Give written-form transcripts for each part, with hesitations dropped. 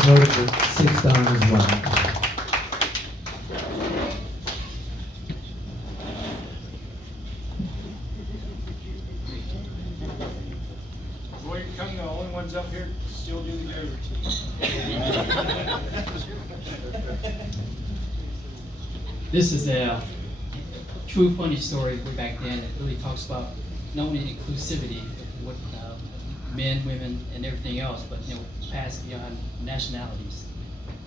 promoted to 6th Dan as well. Roy and Coung, the only ones up here still do the yoga This is a true funny story way back then. It really talks about not only inclusivity with men, women, and everything else, but past beyond nationalities.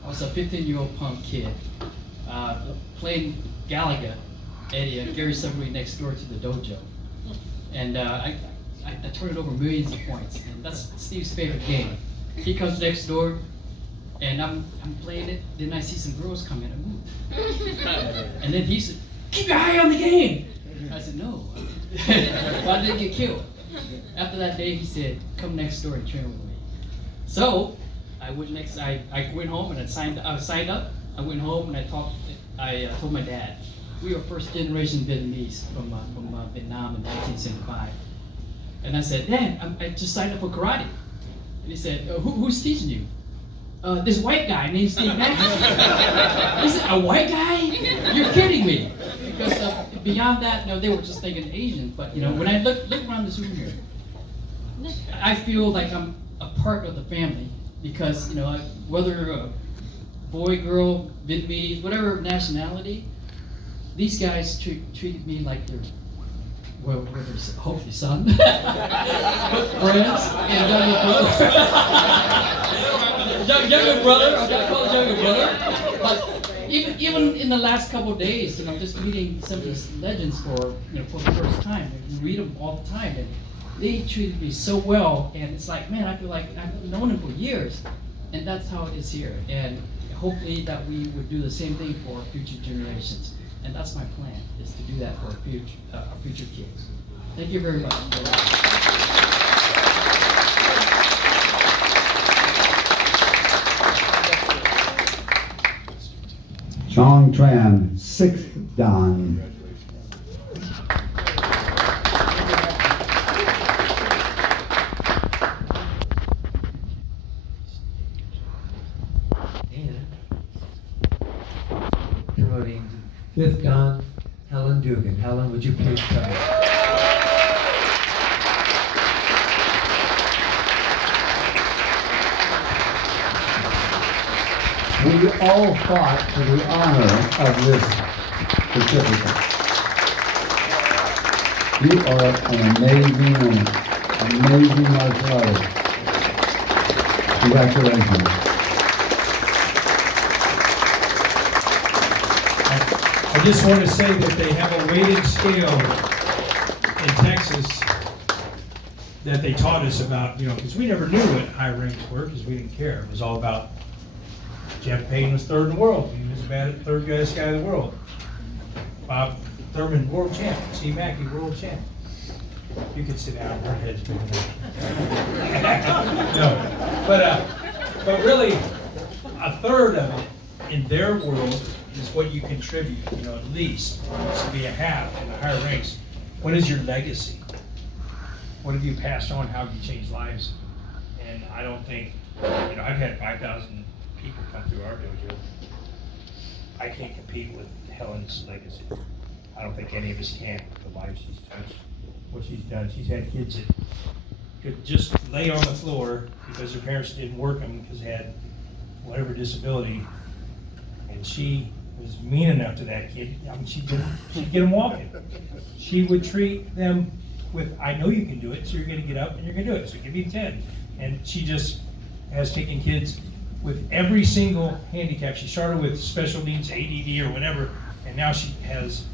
I was a 15-year-old punk kid playing Galaga at Gary Subway next door to the dojo, and I turned over millions of points, and that's Steve's favorite game. He comes next door, and I'm playing it. Then I see some girls come in, and then he said, "Keep your eye on the game." I said, "No." Well, I didn't get killed. After that day, he said, "Come next door and train with me." So I went next. I went home and I signed up. I went home and I told my dad. We were first generation Vietnamese from Vietnam in 1975. And I said, "Dad, I just signed up for karate." And he said, "Who's teaching you?" "This white guy named Steve Mack." He said, "A white guy? You're kidding me." Because beyond that, they were just thinking Asian. But when I look around this room here, I feel like I'm a part of the family because whether boy, girl, Vietnamese, whatever nationality, these guys treated me like their hopefully son, friends, and younger brother. Younger brother, I'm gonna call it younger brother. But even in the last couple of days, just meeting some of these legends for the first time. You read them all the time, and they treated me so well. And it's like, man, I feel like I've known them for years, and that's how it is here. And hopefully that we would do the same thing for future generations. And that's my plan, is to do that for our future kids. Thank you very much. Coung Tran, 6th Dan. And promoting 5th Dan, Hellen Dugan. Helen, would you please come? We all fought for the honor of this certificate. You are an amazing martial artist. Congratulations. I just want to say that they have a weighted scale in Texas that they taught us about, because we never knew what high ranks were because we didn't care. It was all about Jeff Payne was third in the world. He was about the third best guy in the world. Bob Thurman, world champ. Steve Mackey, world champ. You can sit down. Our heads big enough. No, but really, a third of it in their world is what you contribute. At least to be a half in the higher ranks. What is your legacy? What have you passed on? How have you changed lives? And I don't think, I've had 5,000 people come through our dojo. I can't compete with Helen's legacy. I don't think any of us can. The life she's touched, what she's done. She's had kids that could just lay on the floor because their parents didn't work them because they had whatever disability, and she was mean enough to that kid. She'd get them walking. She would treat them with, "I know you can do it, so you're going to get up and you're going to do it. So give me 10." And she just has taken kids with every single handicap. She started with special needs, ADD or whatever, and now she has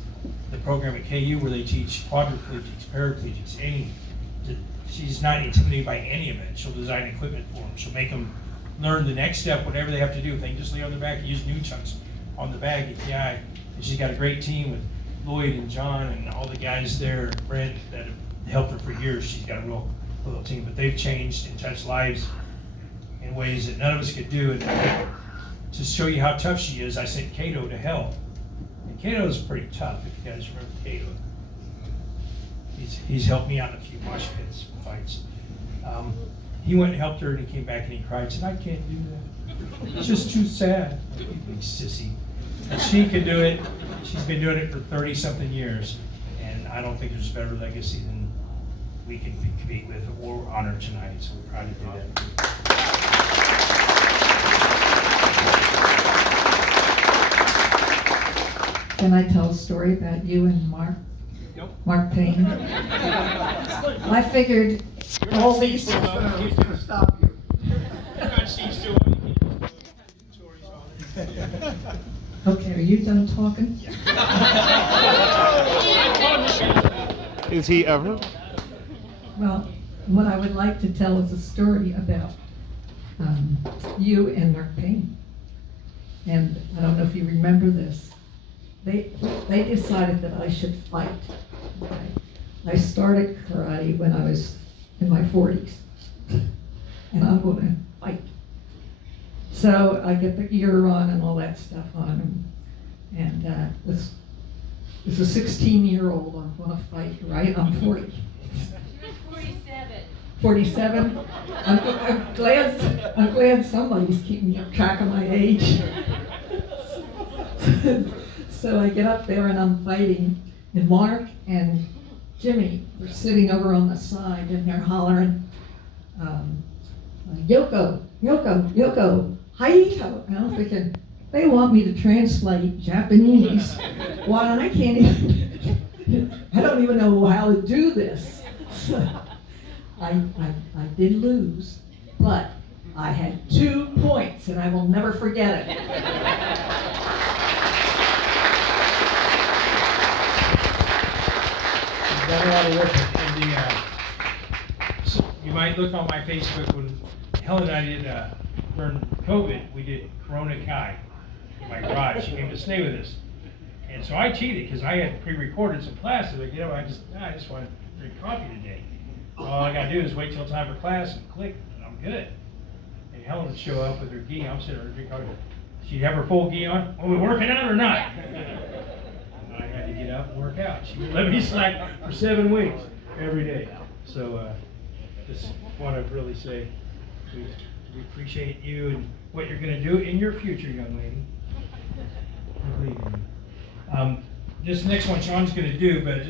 the program at KU where they teach quadriplegics, paraplegics, she's not intimidated by any of it. She'll design equipment for them. She'll make them learn the next step, whatever they have to do. If they can just lay on their back and use new chunks on the bag, yeah. And she's got a great team with Lloyd and John and all the guys there, Brent, that have helped her for years. She's got a real little team, but they've changed and touched lives in ways that none of us could do. And to show you how tough she is, I sent Cato to hell. And Cato is pretty tough, if you guys remember Cato. He's helped me out in a few mosh pits fights. He went and helped her, and he came back and he cried, said, "I can't do that." It's just too sad. You big sissy. And she can do it. She's been doing it for 30-something years, and I don't think there's a better legacy than we can compete with or honor tonight. So we're proud to do that. Can I tell a story about you and Mark? Nope. Mark Payne? I figured all these. Stop you. Okay, are you done talking? Is he ever? Well, what I would like to tell is a story about you and Mark Payne. And I don't know if you remember this. They decided that I should fight. Okay? I started karate when I was in my 40s, and I'm going to fight. So I get the gear on and all that stuff on, and this is a 16-year-old. I'm going to fight, right? I'm 40. She was 47. 47. I'm glad somebody's keeping track of my age. So I get up there and I'm fighting, and Mark and Jimmy are sitting over on the side, and they're hollering, Yoko, Yoko, Yoko, Haito. And I'm thinking, they want me to translate Japanese. Why, I can't even, I don't even know how to do this. I did lose, but I had 2 points, and I will never forget it. Done a lot of work in the, so you might look on my Facebook when Helen and I did, during COVID, we did Corona Kai in my garage. She came to stay with us. And so I cheated because I had pre-recorded some classes. Like, I just want to drink coffee today. All I gotta do is wait till time for class and click, and I'm good. And Helen would show up with her gi. I'm sitting there drinking coffee. She'd have her full gi on. Are we working out or not? I had to get up and work out. She would let me slack for 7 weeks every day. So just want to really say we appreciate you and what you're going to do in your future, young lady. We believe in you. This next one Sean's going to do, but just